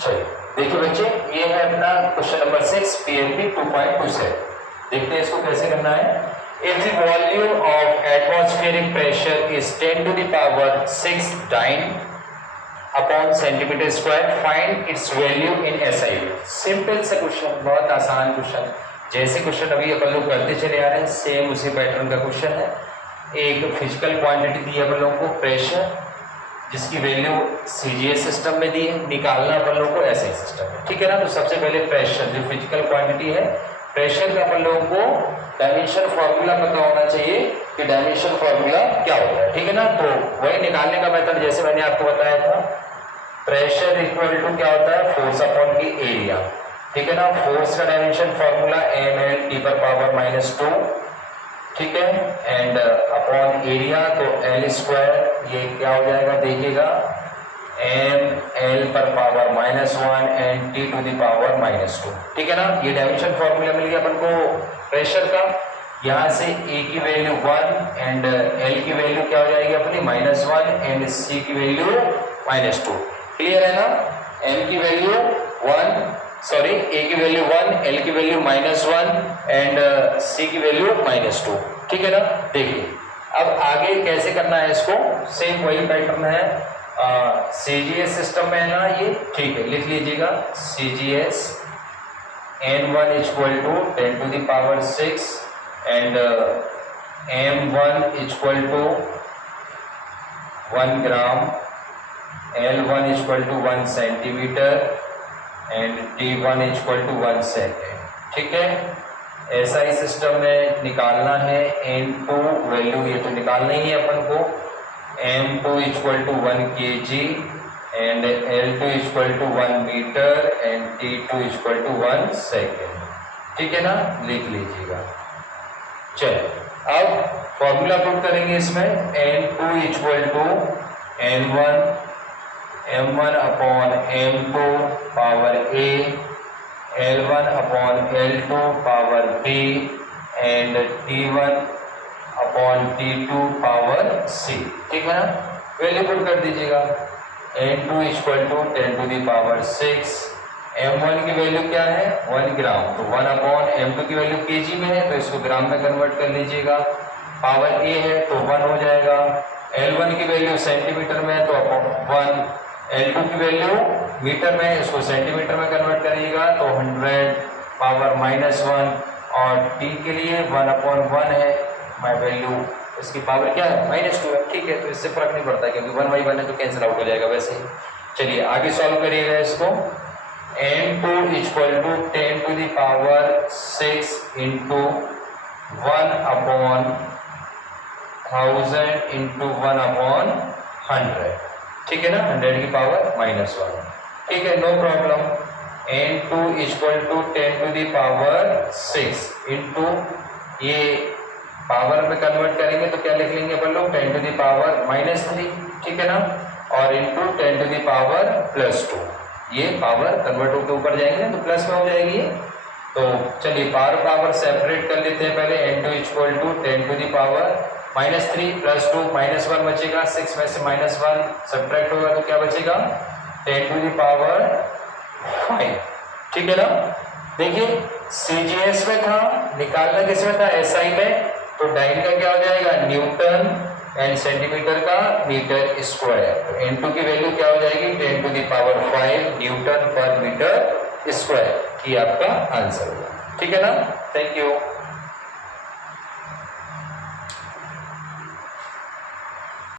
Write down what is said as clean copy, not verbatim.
चलिए देखिए बच्चे, ये है अपना क्वेश्चन नंबर 6 पीएमपी 2.2 से। देखते हैं इसको कैसे करना है। If the volume of atmospheric pressure is 10 to the power 6 dyne upon centimetre square, find its value in SI. Simple सा क्वेश्चन, बहुत आसान क्वेश्चन। जैसे क्वेश्चन अभी अपन लोग करते चले आ रहे हैं, सेम उसी पैटर्न का क्वेश्चन है। एक फिजिकल क्वांटिटी दी है अपन लोगों को, प्रेशर, जिसकी वैल्यू सीजीएस सिस्टम में दी है, निकालना अपन लोगों को एसआई सिस्टम में, ठीक है ना। तो सबसे पहले प्रेशर, जो फिजिकल क्वांटिटी है प्रेशर का, अपन लोगों को डायमेंशन फॉर्मूला पता होना चाहिए कि डायमेंशन फॉर्मूला क्या होता है, ठीक है ना। तो वही निकालने का मेथड जैसे मैंने आपको बताया था, प्रेशर इक्वल टू क्या होता है, फोर्स अपॉन की एरिया, ठीक है ना। फोर्स का dimension formula M L T पर पावर -2, ठीक है, एंड अपॉन एरिया तो एल स्क्वायर, ये क्या हो जाएगा देखिएगा, एम एल पर power -1 and T to the power -2, ठीक है ना। ये डायमेंशन फॉर्मूला मिल गया अपन को प्रेशर का। यहाँ से ए की वैल्यू 1 एंड एल की वैल्यू क्या हो जाएगी अपनी -1 एंड सी की वैल्यू -2। क्लियर है ना। एम की वैल्यू 1, सॉरी ए की वैल्यू 1, एल की वैल्यू -1 एंड सी की वैल्यू -2, ठीक है ना। देखिए अब आगे कैसे करना है इसको, सेम वही पैटर्न है। सीजीएस सिस्टम में है ना ये, ठीक है, लिख लीजिएगा CGS N1 equal to 10 to the power 6 and M1 equal to 1 gram, L1 equal to 1 centimetre and T1 equal to 1 second, ठीक है। एसआई सिस्टम में निकालना है N2 वैल्यू, ये तो निकालना ही है अपन को। M2 equal to 1 kg and L2 equal to 1 metre and T2 equal to 1 second, ठीक है ना, लिख लीजिएगा। चलिए अब फॉर्मूला पुट करेंगे इसमें। N2 equal to N1 M1 upon M2 power A, L1 upon L2 power B and T1 upon T2 power C, ठीक है ना। वैल्यू पुट कर दीजिएगा। N2 equal to 10 to the power 6, M1 की value क्या है 1 ग्राम, तो 1 अपॉन M2 की वैल्यू केजी में है तो इसको ग्राम में कन्वर्ट कर लीजिएगा। पावर A है तो 1 हो जाएगा। L1 की वैल्यू सेंटीमीटर में है तो अपॉन 1, L2 की वैल्यू मीटर में है, इसको सेंटीमीटर में कन्वर्ट करिएगा तो 100 पावर -1, और T के लिए 1 अपॉन 1 है, माई वैल्यू इसकी पावर क्या है -2 है, ठीक है। तो इससे फर्क नहीं पड़ता क्योंकि 1/1 है तो कैंसिल आउट हो जाएगा वैसे ही। चलिए आगे सॉल्व करिएगा इसको। N2 equal to 10 to the power 6 into 1 upon 1000 into 1 upon 100, ठीक है ना, 100 की पावर -1, ठीक है, no problem. N2 equal to 10 to the power 6 into, ये पावर में कन्वर्ट करेंगे तो क्या लिख लेंगे अपन लोग 10 टू द पावर -3, ठीक है ना, और इंटू 10 टू द पावर +2, ये पावर कन्वर्ट होकर ऊपर जाएंगे ना तो प्लस में हो जाएगी। तो चलिए पावर सेपरेट कर लेते हैं पहले। N2 equal to 10 to the power -3 +2 -1 बचेगा, 6 में से -1 सब्ट्रैक्ट होगा तो क्या बचेगा 10 टू द पावर 5, ठीक है ना। देखिए सीजीएस में था, निकालना किस में था एसआई में, तो डाइन का क्या हो जाएगा न्यूटन एंड सेंटीमीटर का मीटर स्क्वायर, तो N2 की वैल्यू क्या हो जाएगी 10 टू द पावर 5 न्यूटन पर मीटर स्क्वायर, ये आपका आंसर होगा, ठीक है ना। Thank you.